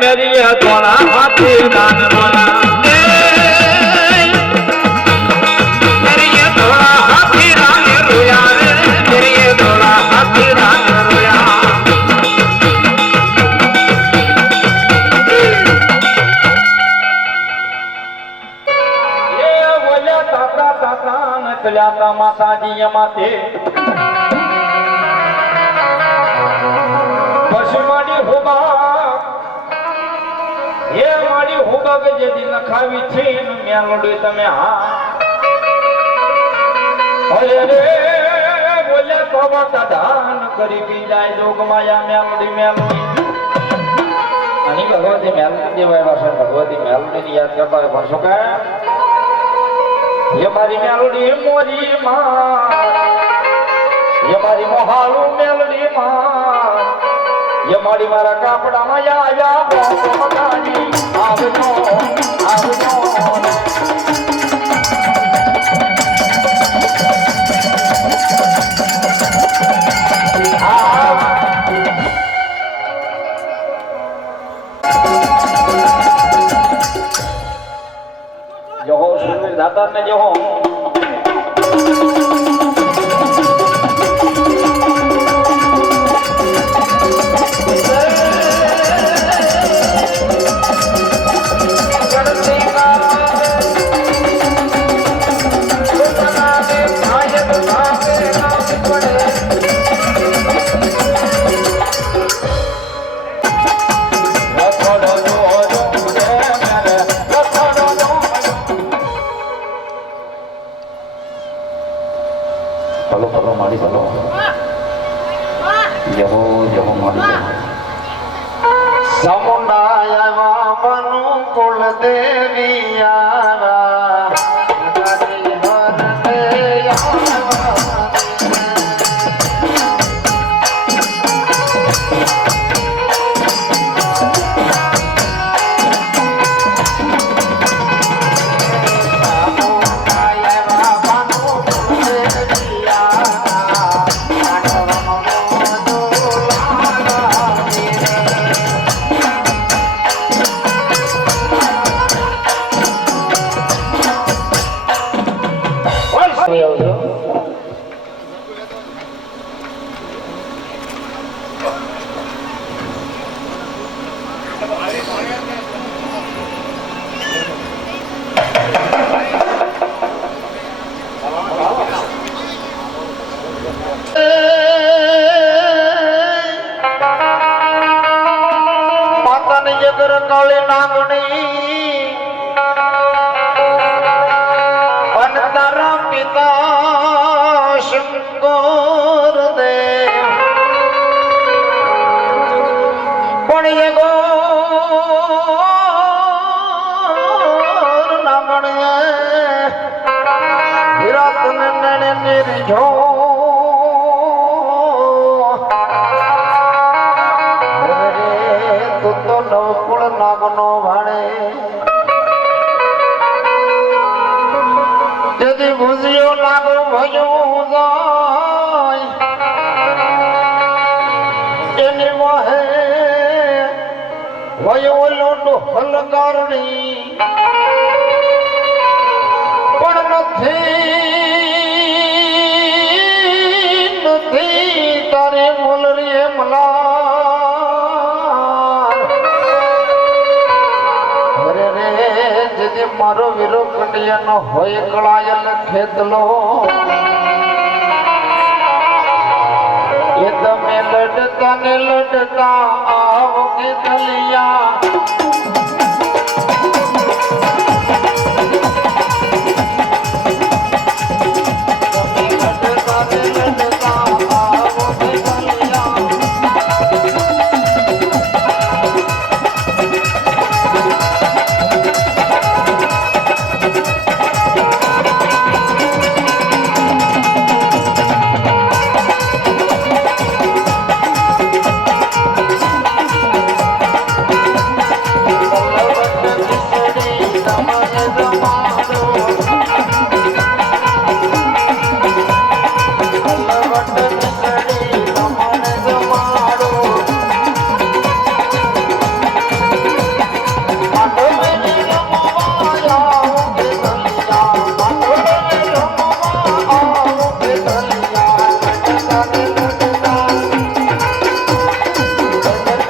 મેરી તોળા હાથી દાન રોયા મેરી તોળા હાથી દાન રોયા મેરી તોળા હાથી દાન રોયા એ બોલ્યા તાતા તાતા નકલ્યા માતાજી માતે જેથી નખાવી છે મેલડી તમે હા અરે રે બોલ્યા તો માતા દાન કરી પી જાય જોગ માયા મેલડી મેલડી અને ભગવતી મેલડી દેવાય ભાષા ભગવતી મેલડી યાદ કરતા હોય પણ શું કહે એ મારી મેલડી મોરી માં એ મારી મોહાળું મેલડી માં એ મારી મારા કાપડામાં યા મગાની આવજો આવજો જો સુરવીર દાતા ને જો ભલો મારી ભલો જહો જહો મારી સમુદાયમાં મનુ કુલ દેવિયા કાળી નાગણી અને તારા પિતા શંકર દેવ પણ એ ગોર નાગણીએ વિરાટ ને નિર્જો નાગનો ભાણે જેથી ભૂજ્યો નાગો ભજવું જાય એની વાહે વયો લોટો હલકારણી પણ નથી તારે મોલરીએ મલા મારો વીરો કંડિયાનો હોય કળાયલ ખેતલો એ તમે લડતા ને લડતા આવો કે દલિયા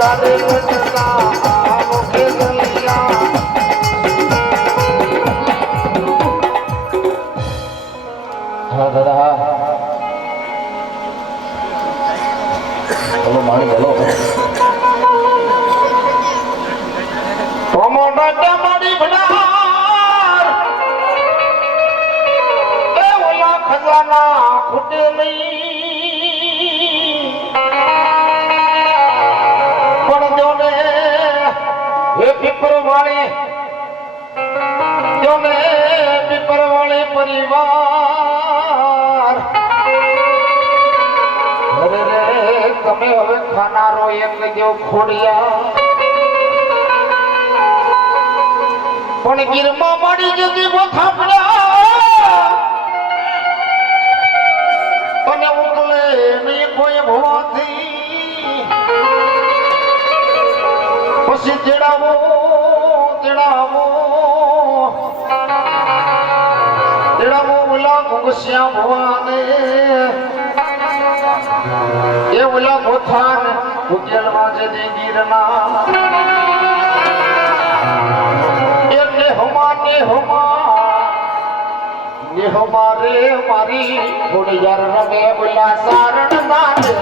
તારે વચના મુખે ગલિયા હા દાદા હા બોલો માણી બોલો મોટા માડી ભડાર એ ઓલા ખજાના ખૂટે નહીં પણ જોને હે પીપર વાળી જોને પીપર વાળી પરિવાર અરે રે તમે હવે ખાનારો એક જો ખોડિયા પણ ગીરમાં માડી જતી ગોથાપડા અને ઉકલે નહીં કોઈ ભવાથી પછી તેડાવો તેડાવો તેડાવો ઓલા ઘુંઘસ્યા ભવાને એ ઓલા ગોથાન ઉજ્જૈનમાં છે જે ગીરના હમારે મારી થોડી યાર રમે બોલા સારણ નાને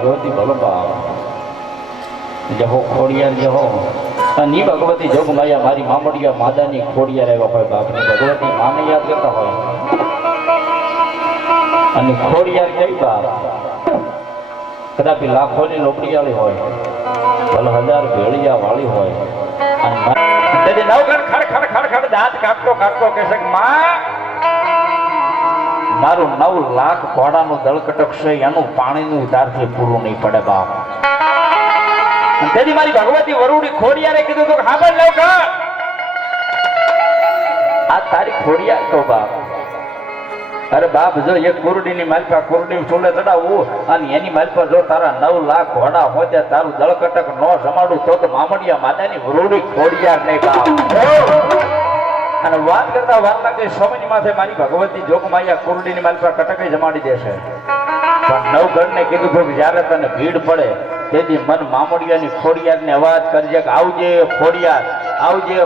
ભગવતી ભલો જહો ખોડિયાર જહો ની ભગવતી જોગ માયા મારી મામડિયા માદાની ખોડિયાર આવ્યા હોય બાપની ભગવતી માને યાદ કરતા હોય અને ખોડિયાર કઈ બાપ કદાચ લાખોની નોકરીવાળી હોય ભલે 1000 ભેળિયા વાળી હોય અને નવગણ ખડ ખડ ખડ ખડ દાંત કાપતો કાપતો કહેશે કે માં મારું 9 લાખ ઘોડાનું દળ કટકશે એનું પાણીનું ઉધારથી પૂરું નહીં પડે બાપ તેથી મારી ભગવતી વરુડી ખોડિયારે કીધું તો હા પણ લવ આ તારી ખોડિયાર તો બાપ અરે બાપ જો એક કુરડીની માલપા કુરડી ચૂલે ચડાવવું અને એની માલપા જો તારા 9 લાખ ઘોડા હોય તારું દળ કટક ન જમાડું તો મામડિયા માતાની વરુડી ખોડિયાર નહીં બાપ અને વાત કરતા વાર લાગે સમયની માથે મારી ભગવતી જોગમાયા કુરડીની માલપા કટકે જમાડી દેશે પણ નવગણને કીધું કે જ્યારે તને ભીડ પડે તેથી મન મામડિયાની ખોડિયારને અવાજ કરજે કે આવજે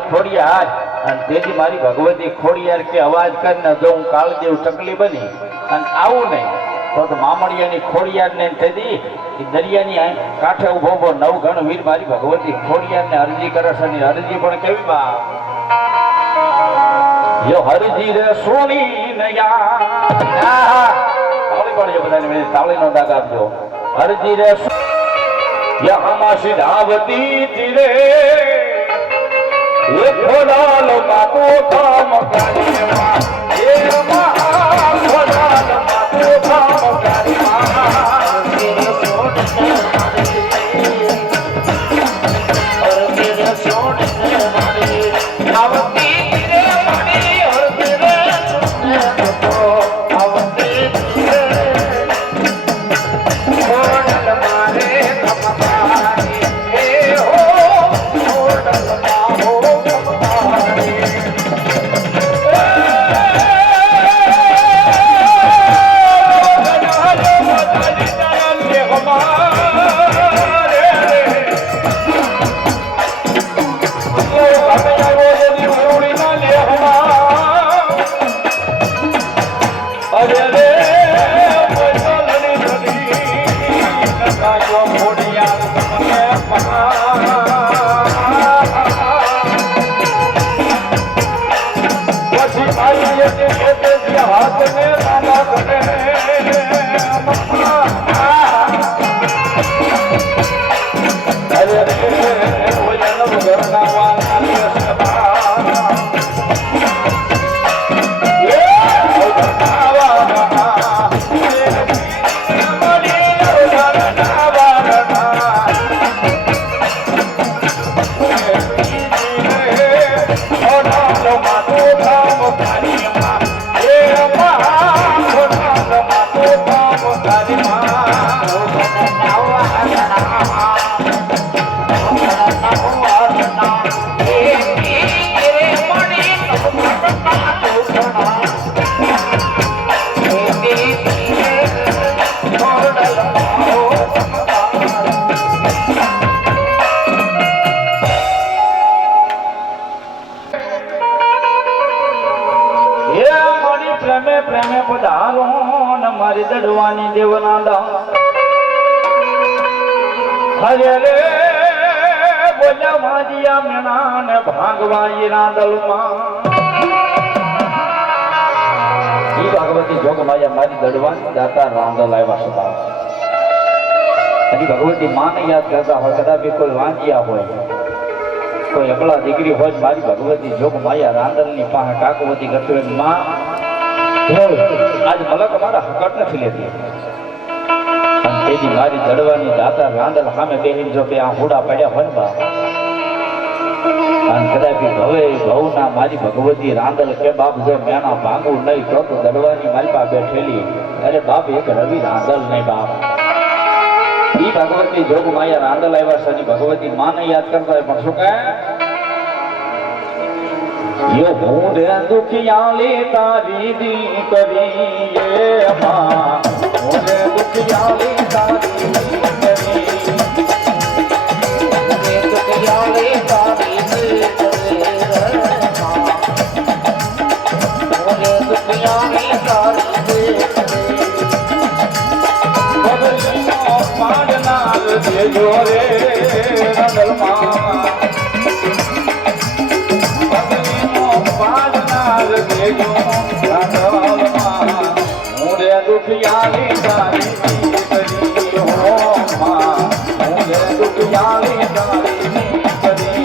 ખોડિયાર અને તેથી મારી ભગવતી ખોડિયાર કે અવાજ કરીને જો હું કાળદેવ ચકલી બની અને આવું નહીં તો મામડિયાની ખોડિયારને તેથી દરિયાની કાંઠે ઉભો નવગણ વીર મારી ભગવતી ખોડિયારને અરજી કરે છે અને અરજી પણ કેવી બા યો હરજી રે સોની નયા તાળી પડજો બધાને મેં તાળીનો દાગ આપજો હરજી રે યહામાં સિદ્ધાવતી તીરે એ ખોડાલ માતો કામ કારી માં એ મહા ખોડાલ માતો કામ કારી માં અરે રે ઓલા ઘરના વાલા સભા એ ઘરના વાલા મળી ઘરના વાલા ઓનો માતો કામ તારી માં એ માં ઓનો માતો કામ તારી માં પ્રેમે પ્રેમે પધારો ને મારી દડવાની દેવના દા હરે રે બોલ્યા માજીયા મેણા ને ભાગવાઈ રાંદલમાં ઈ ભગવતી જોગમાયા મારી દડવાની દાતા રાંદલ આવ્યા સદા અને ભગવતી માને યાદ કરતા હોય કદાચ કોઈ વાંજિયા હોય કોઈ અકળા દીકરી હોય મારી ભગવતી જોગમાયા રાંદલની પાસે કાકવતી કરતી હોય માં આજ મલક અમારા હકટ નથી લેતી અને તેની મારી દડવાની દાતા રાંદલ સામે બેહીને જો બે આ હુડા પડ્યા હોય ને બા અને કદાચ ભવે ભવના મારી ભગવતી રાંદલ કે બાપ જો મેણા ભાંગું નહીં તો દડવાની મારી પાસે બેઠેલી અરે બાપ એક રવિ રાંદલ નહીં બાપ ઈ ભગવતી જોગ માયા રાંદલ આવ્યા સની ભગવતી માને યાદ કરતા હોય પણ શું કહે યો હું રે દુખિયાલી તારી દીકરી એ માં હું રે દુખિયાલી તારી દીકરી દુખિયાલી તારી દીકરી હું રે દુખિયાલી તારી દીકરી બદલીનો પાડનાર દેજો રે રંગલમાં દુખિયાલી તારી દીકરી હો માં હું દુખિયાલી તારી દીકરી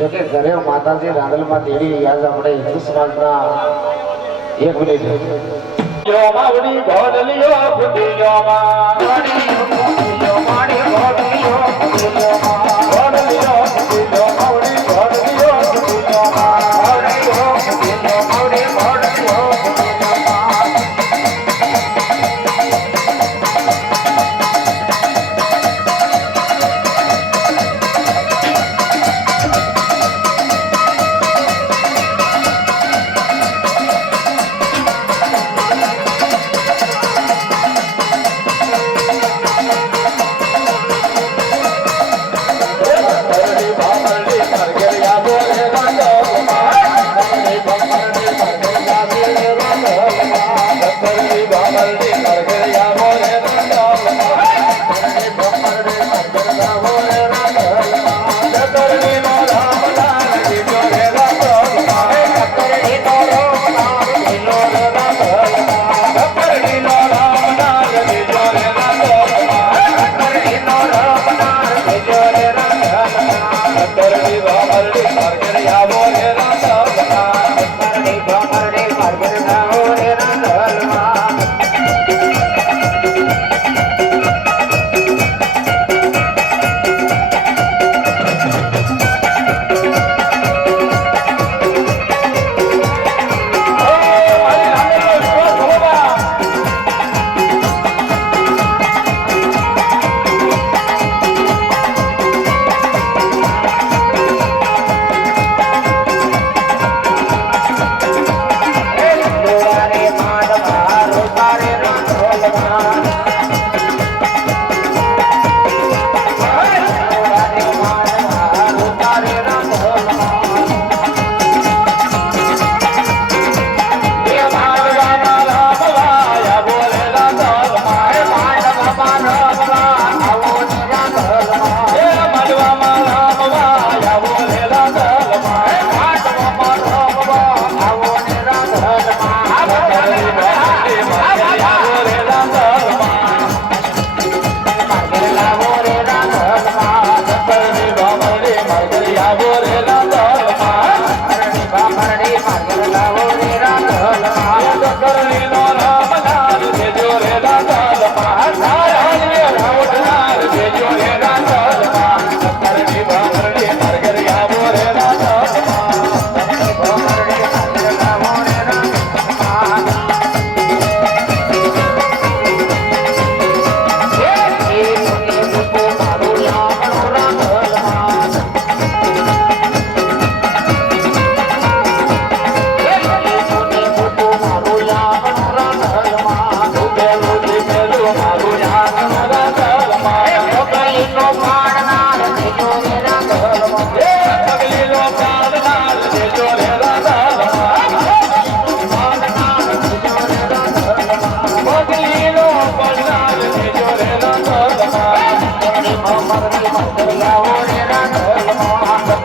જોકે ઘરે માતાજી રાંદલમાં દેવી યાદ આપણે હિન્દુ સમાજના એક મિનિટ જો માવડી ઘોડલિયો ફૂટીયો માડી ફૂટીયો માડી ઘોડલિયો ફૂટીયો ઘોડલિયો ફૂટીયો માવડી ઘોડલિયો ફૂટીયો ઘોડલિયો ફૂટીયો માવડી ઘોડલિયો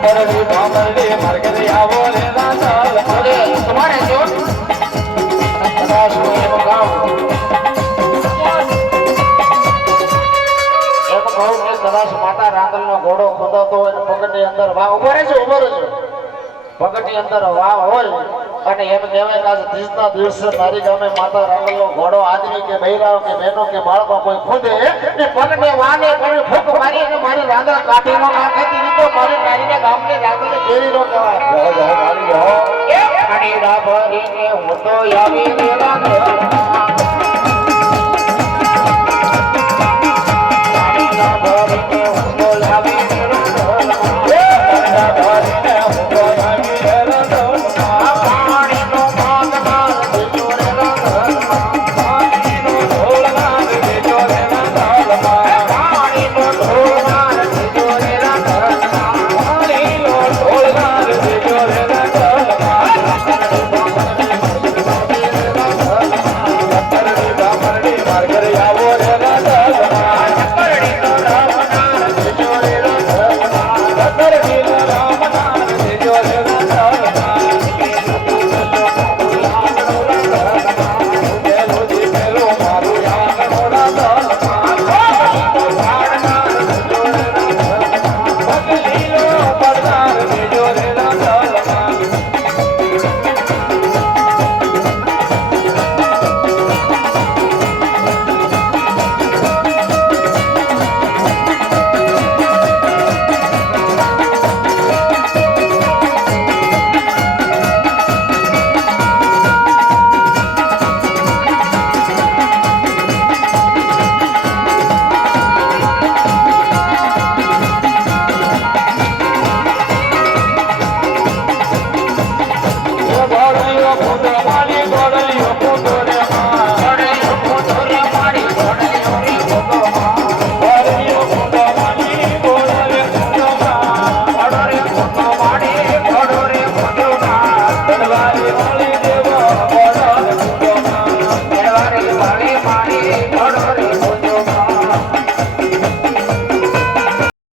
ભામરડી ભામરડી માર્ગે આવો રે રાંધલ અરે તમારે જો કદાચ હું એમ કહું કે કદાચ માતા રાંદલનો ઘોડો ખોદાતો હોય ને પગની અંદર વાવ ઉભો રહેજો પગની અંદર વાવ હોય અને એમ કહેવાય કે આજે ત્રીજના દિવસે મારી ગામે માતા રાંદલનો ઘોડો આદમી કે બૈરાઓ કે બહેનો કે બાળકો કોઈ ખોદે ને પગને વાને કોઈ ફૂંક મારી અને મારી રાંદલ કાઢી નો નાખે તેવી તો મારી નારીના ગામની રાંદલને દેવી નો કહેવાય મારી જાઓ અને ડાભરીને હું તો આવી રે રાંદલ Let it be.